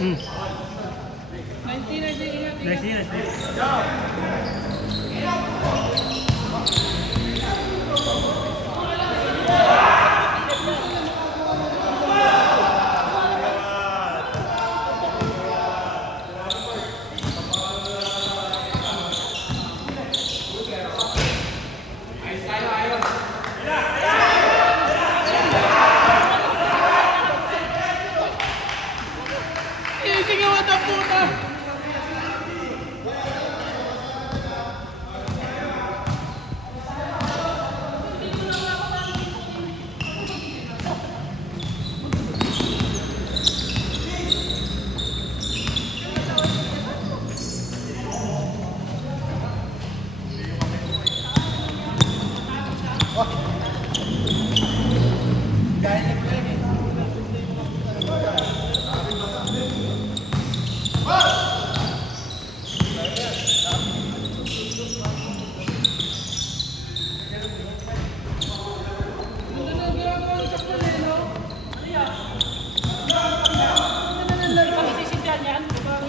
Hmm. 19. Nice, nice. Sinisigawan ang puta!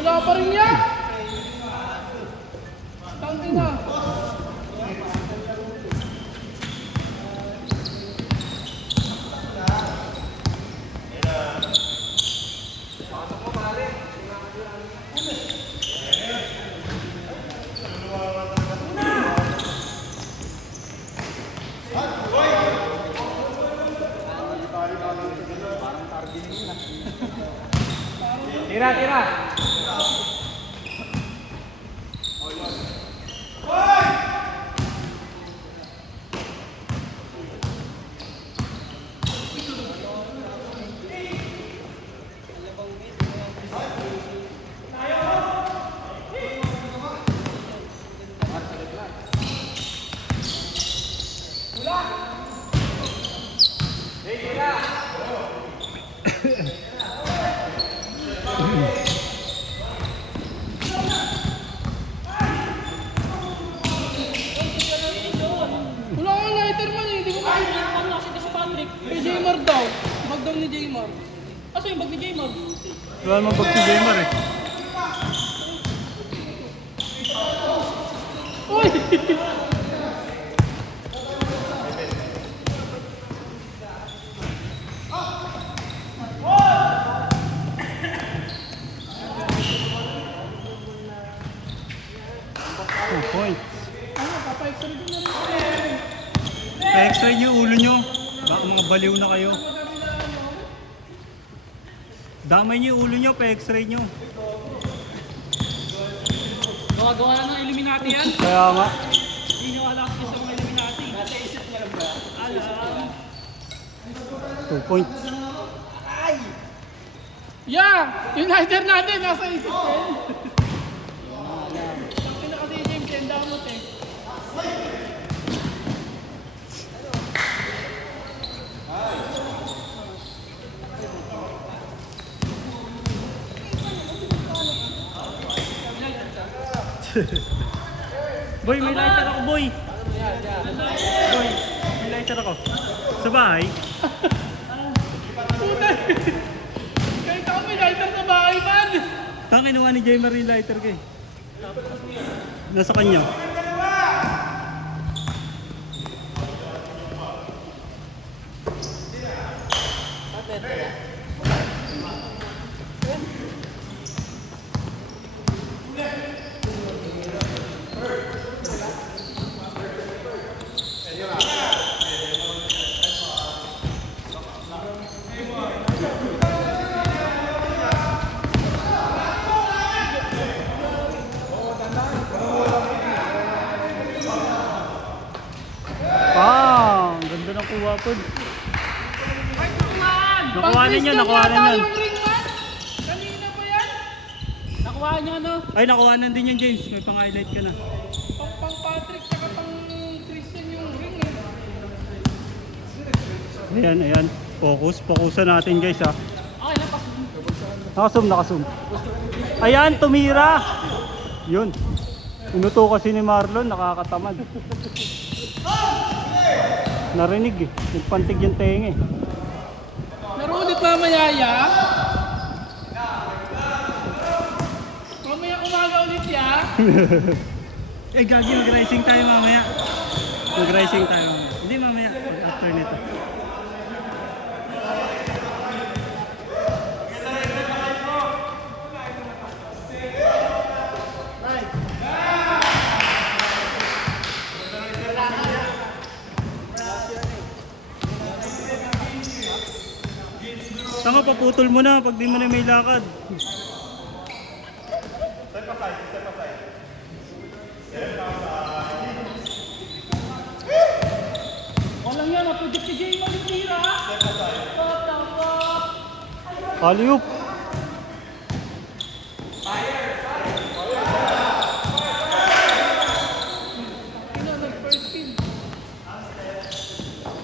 Wala pa rin yan! Tangin na! Tira! Wala kang lighter man eh, hindi ko makita. Ano kasi si Patrick? Kay Jaymar daw. Bag daw ni Jaymar. Asa yung bag ni Jaymar? Wala naman bag si Jaymar eh. Uy! Two points. Ano, papa-extra din na rin. Pa-extra nyo, ulo nyo. Baka mga baliw na kayo. Damay nyo yung ulo nyo, pa-extra nyo. Gawa-gawa lang ng Illuminati yan. Kaya nga. Hindi nyo alam sa mga Illuminati. Nasa isip niya lang ba? Alam. 2 points. Yeah! Yung lighter natin, nasa isip ko. Ang pinaka si James, yung download eh. Boy, may lighter ako, boy. Boy, may lighter ako. Sa bahay. Puta! Kahit ako may lighter sa bahay man! Tang kinuha ni Jaymar yung lighter ko eh. Nasa kanya. Ang ganda ng kuha po. Nakuha na niya, nakuha na niya. Yung ring man! Kanina pa yan? Nakuha niya ano? Ay, nakuha na din yan, James. May pang-highlight ka na. Pang Patrick tsaka pang Christian yung ring eh. Ayan. Focusan natin guys ha. Okay lang, pas. Nakasum. Ayan, tumira. Yun. Inuto kasi ni Marlon, nakakatamad. Narinig eh. Nagpantig yung tenga eh. Laro ulit mamaya ya. Eh, gagi, mag-rising tayo mamaya. Mag-rising tayo mamaya. Hindi mamaya, after nito. Tanga, paputol mo na pag di mo na may lakad. Walang yan, pwede si Jay magtira. What the fuck? Alley-oop. Ano, nag-first spin.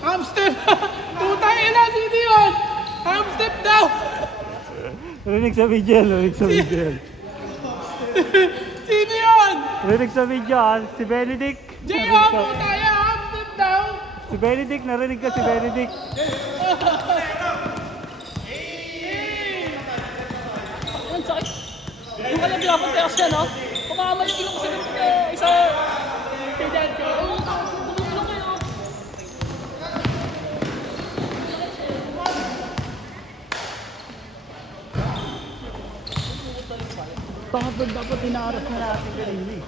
Hamstep! Putang ina, sino yun? Hamstep daw! Rinig sa video, rinig sa video. Sino yun? Rinig sa video, si Benedict. Jay, Narinig ka. puta yan, hamstep daw! Si Benedict, narinig ka si Benedict. Ang sakit. Yung alam dapat kaya siya, no? Kumama yung ilong sa isa. Kailan ko. Bumulong kayo. Pangatod dapat inaaras na natin kanina eh.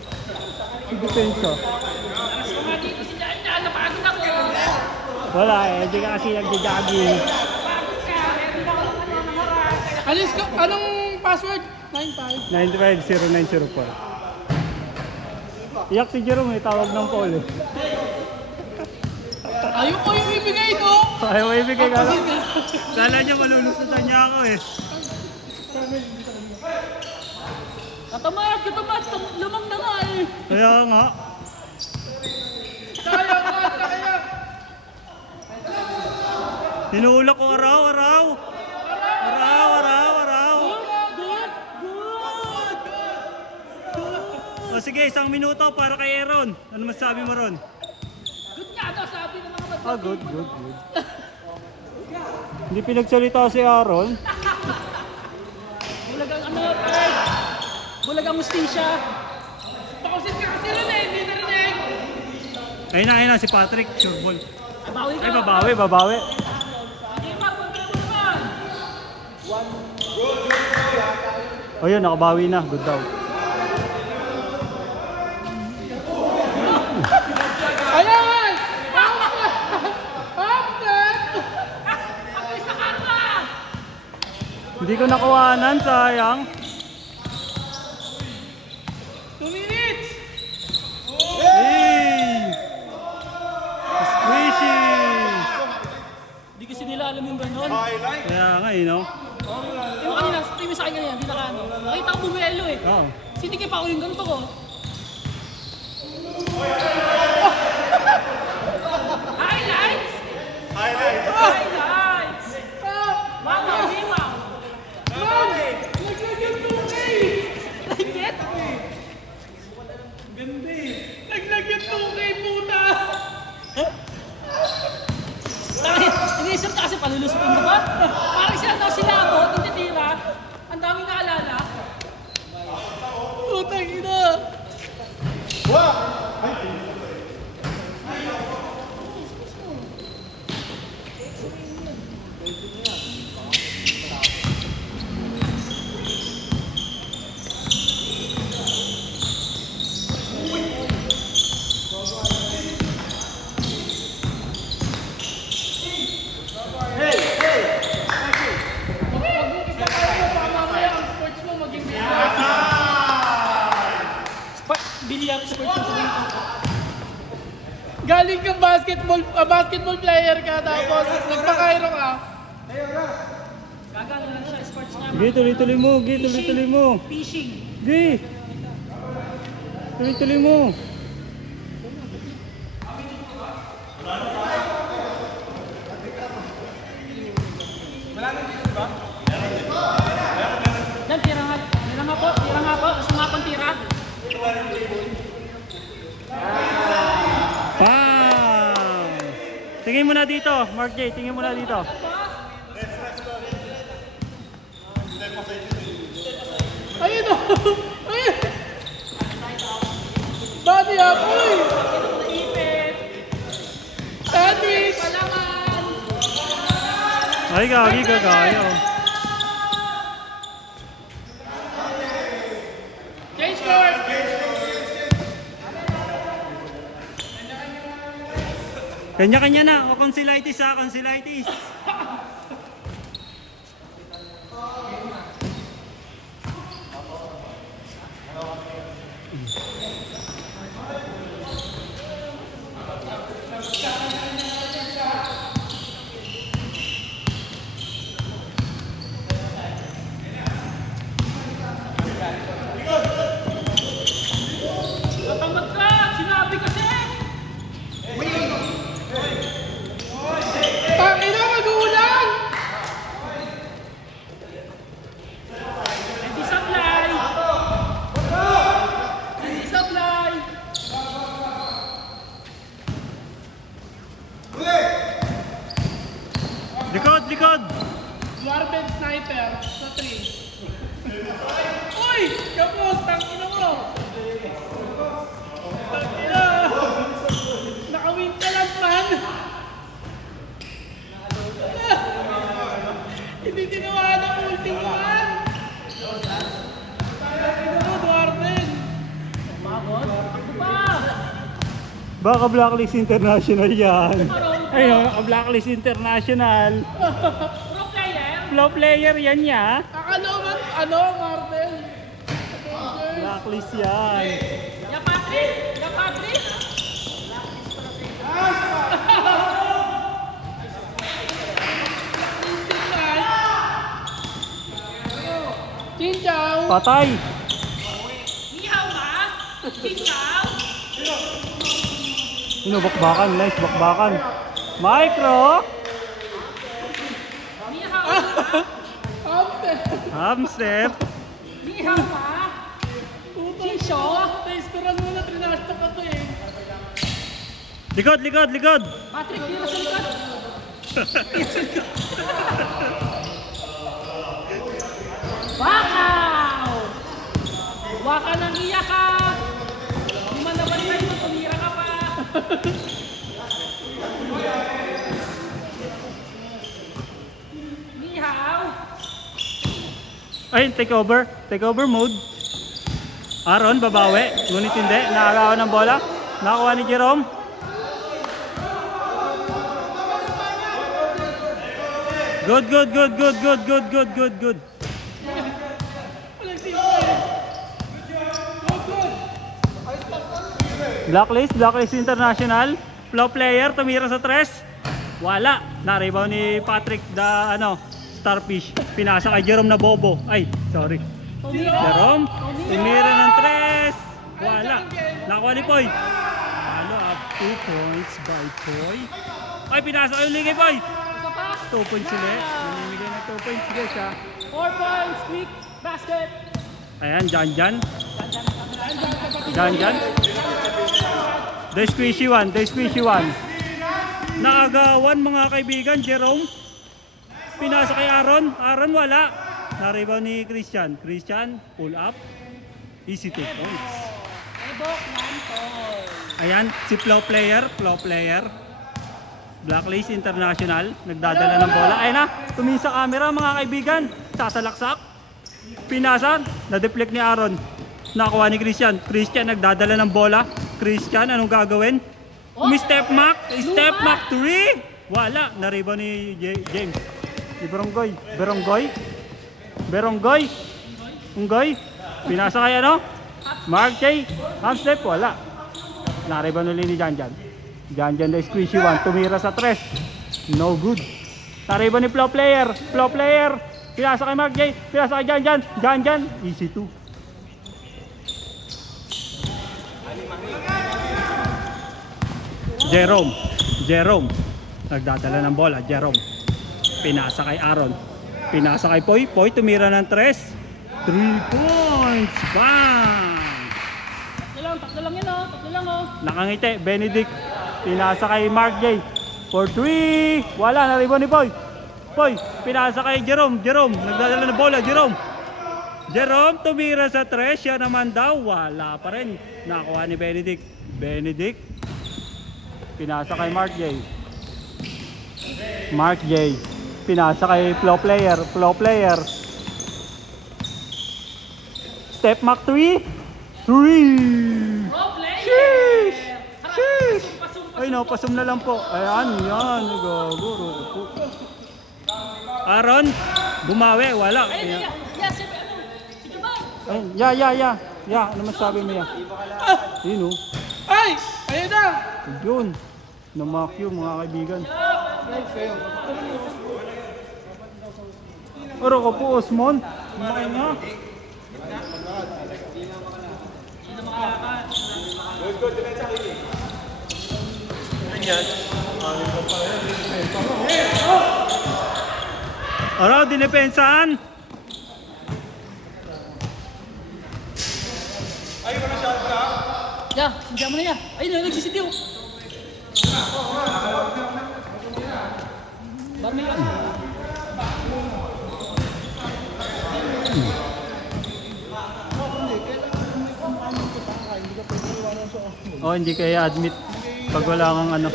Si Defensa. Mga dito si Jay, napagod ako. Wala eh, hindi ka kasi nagja-jogging. Alis ka, anong password? 95. 950904. Iyak si Jerome eh, tawag ng call eh. Ayoko yung ibigay ko. Ayaw mo ibigay ka lang. Kala niya malulusutan niya ako eh. Katamat, lamang na nga eh. Kaya nga. Kaya. Tinulak ko araw. Good. O sige, 1 minuto para kay Aaron. Ano masabi mo ron? Good nga daw sabi ng mga ba't. Ah, good. Hindi pinagsalita si Aaron. Bulagang ano, pare. Bulagang mustisya. Pakusit ka kasi rin eh, hindi narinig. Ayun na, si Patrick. Sure ball. Bawi ka. Ay, babawi. Hindi pa, punta mo naman. O yun, nakabawi na. Good daw. Ayan! Hamstep! Ako isa ka pa! Hindi ko nakuhanan, sayang. 2 minutes! Hey! Squishy! Hindi kasi nila alam yung gano'n. Kaya nga eh, no? Yung kanina, stream sa akin kanina, hindi nakaano. Nakita ko bumelo eh. Oo. Sinigay pa ako yung ganito ko. Highlights! Highlights! Mama, Mima! Mom! Naglagyan 2K! Like it? Ganda eh. Naglagyan 2K, puta! Iniisip na kasi palulusutin ko ba? Parang sila ako, yung titira. Ang daming naalala. Putang ina! Mag-umpisa tayo, baka mamaya ang sports mo maging bilyang sports mo sabihin ko. Galing kang basketball player ka tapos nagpakairo ka. Gagano lang siya, sports niya. Gi, tuloy-tuloy mo. Fishing. Gi! Tuloy-tuloy mo. Dan, tira nga po. Gusto nga pang tira. Bam! Tingin mo na dito, Mark J. Tingin mo na dito. Ayun o! Ayun! Body up, uy! Ipit. Sandwich! Palaman. Ay, gagi kagayo. Change court! Kanya-kanya na. O consulitis ha, consulitis. Natamad ka. Sinabi kasi. Tangina, magulang! Hindi supply. Hindi supply. Likod, likod. Warbed sniper sa 3. Uy! Kapos! Tangina mo! Tangina! Nakawin ka lang, man! Hindi tinawa ng ultimo, man! Tangina mo, Warbed! Ako pa. Baka Blacklist International yan. Ayun, Blacklist International. Pro player. Flow player yan ya. Akala mo, Warbed? Blacklist yan. Ya Patrick. Ya Patrick. Chinchaw! Patay. Nihaw ba? Ikaw. Bakbakan, nice bakbakan. Micro. Nihaw. Hamster! Ham step. Nihaw ba? Chisho. Testeran mo na, trinasta ka to eh. Likod, likod, likod. Patrick, tira sa likod. Wakaw! Waka nang iyak ka! Di man naman kayo, tumira ka pa! Nihaw! Ay, take over. Take over mode. Aaron, babawi. Ngunit hindi. Nakagawa ng bola. Nakakuha ni Jerome. Good, good, good, good, good, good, good, good, good. Blacklist, Blacklist International. Flow player, tumira sa tres. Wala. Na-rebound ni Patrick Starfish. Pinasa kay Jerome na bobo. Ay, sorry. Jerome, tumira ng tres. Wala. Nakuha ni Poy. Ano, up 2 points by Poy. Ay, pinasa kayo ni kay Poy. Isa pa! 2 points ulit. Namimigay ng 2 points guys ha. 4 points, quick, basket! Ayan, Jan. Jan. The squishy one, the squishy one. Nakagawan mga kaibigan, Jerome. Pinasa kay Aaron. Aaron wala. Na-rebound ni Christian. Christian, pull up. Easy 2 points. Ebok, Nantoy! Ayan, si flow player. Blacklist International. Nagdadala ng bola. Ayun na, tumingin sa camera mga kaibigan. Sasalaksak. Pinasa, na-deflect ni Aaron. Nakuha ni Christian. Christian nagdadala ng bola. Christian, anong gagawin? Step back 3. Wala, na-rebound ni James. Ni Beronggoy. Unggoy. Pinasa kay Mark J. Half step, wala. Na-rebound ulit ni Jan. Jan the squishy one. Tumira sa tres. No good. Na-rebound ni flow player. Pinasa kay Mark J. Pinasa kay Jan. Jan. Easy 2. Jerome. Nagdadala ng bola. Jerome. Pinasa kay Aaron. Pinasa kay Poy. Poy tumira ng 3 points. Bang! Tatlo lang yun oh. Tatlo lang oh. Nakangiti. Benedict. Pinasa kay Mark J. For 3. Wala. Na-rebound ni Poy. Pinasa kay Jerome. Nagdadala ng bola. Jerome. Jerome tumira sa 3, siya naman daw, wala pa rin. Nakuha ni Benedict. Benedict, pinasa kay Mark J. Mark J. Pinasa kay Flow Player. Flow Player. Step Mac 3. 3. Pro player! Sheesh! Harap, Sheesh! pasum, pasum, Ay no, pasum na lang po. Ayan, yan. Gago. Aaron, bumawi, wala. Ayun, yeah, si Juban. Ay, ya. Ano masabi mo ya? Yun oh. Ay! Ayun na! Yun. Namakyo mga kaibigan. Aro ko po, Osmond. Kumain nga. Aro, dinepensaan. Yeah, sindihan mo na yan. Ayun na, nagsisitiw. Bami ka. Oh, hindi kaya admit pag wala kang ano.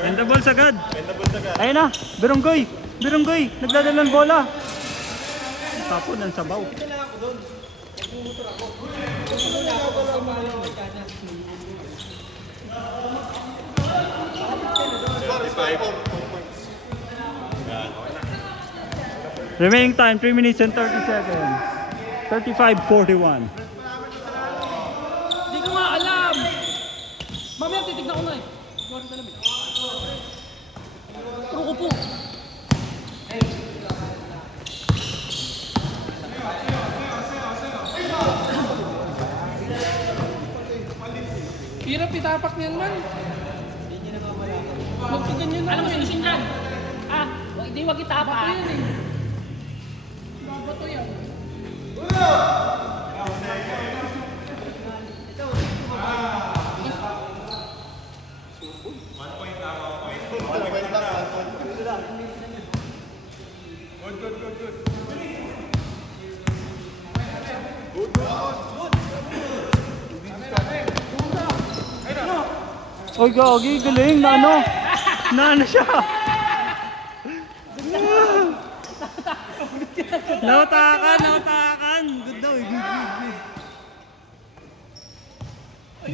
And the ball sagad. Ayun na, Birunggoy. Birunggoy, nagdadala ng bola. Tapon ng sabaw. Remaining time 3 minutes and 30 seconds. 35-41. Hindi ko nga alam. Mamaya titignan ko na eh. Sorry na namin. Puro ko po. Hirap itapak niyan man. Magpaganyan na. Alam mo solusyon dyan? Ah, hindi wag itapak. Bato yan eh. Babato yan. Oy, gagi, galing na ano. Na ano siya. Nautakan. Good daw, good.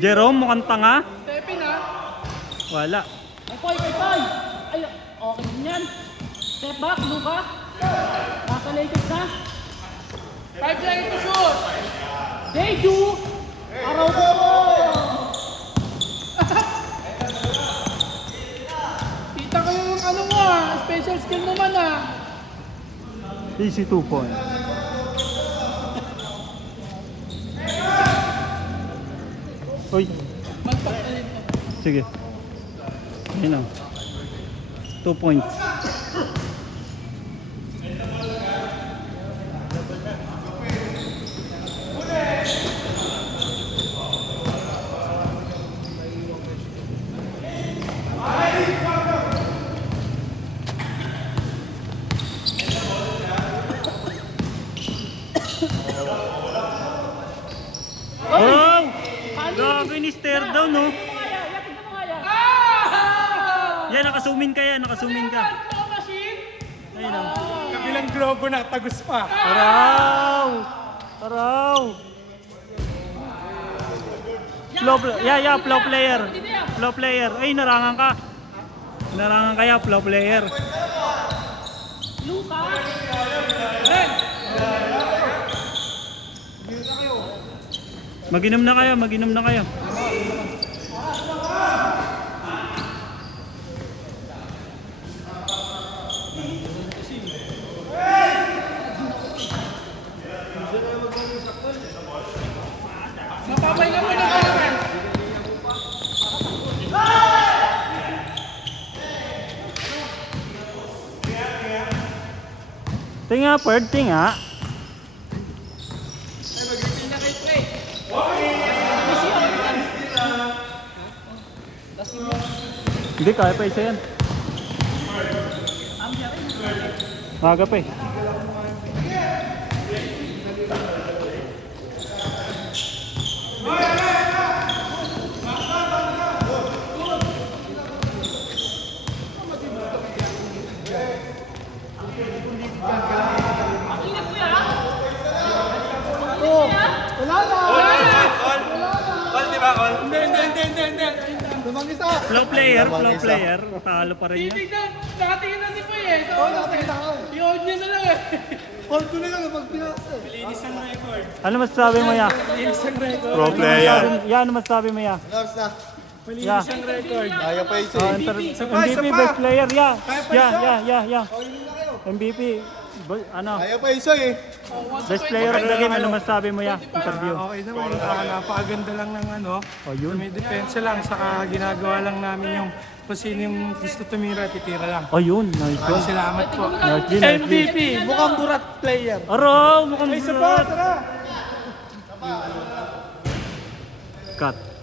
Jerome, mukhang tanga. Stepin ha. Wala. Ay, ay, okay din yan. Step back, Luka. Nasa Lakers na. 5 seconds to shoot. Deju! Araw ko! Kita ko yung ano mo ah. Special skill mo man ah. Easy 2 point. Uy, Magpakalit. sige. Ayun na. 2 points. Oh! Gagawin ni stare down, no? Yan, nakasumin ka yan, nakasumin ka. Ayun na. Kabilang globo na, tagus pa. Araw! Araw! Flow player. Flow player. Ay, narangan ka. Narangan kaya, flow player. Luka! Mag-inom na kayo. Mapapay lang mo na naman. Tinga, Perd, tinga. Hindi, kaya pa isa yan. Maga pa eh. Flow player, talo pa rin yan. Tignan, nakatingin na si Poy eh. Oo, nakatingin ako. I-hold niya na lang eh. Hold ko na lang pag pinasa. Ano masasabi mo ya? Pro player. Ya, ano masasabi mo ya? Labs na. Ya. Kaya pa isa Oh, eh. MVP best player ya. Ya. MVP. Ano? Kaya pa isa eh. Best player of the game, ano masasabi mo ya? Interview. Okay naman, napakaganda lang ng ano. Oh, yun. May depensa lang, saka ginagawa lang namin yung kung sino yung gusto tumira, titira lang. Oh, yun. Nice Ay, one. salamat po. Nice din, nice din. MVP, mukhang burat player. Aro, mukhang burat. Cut.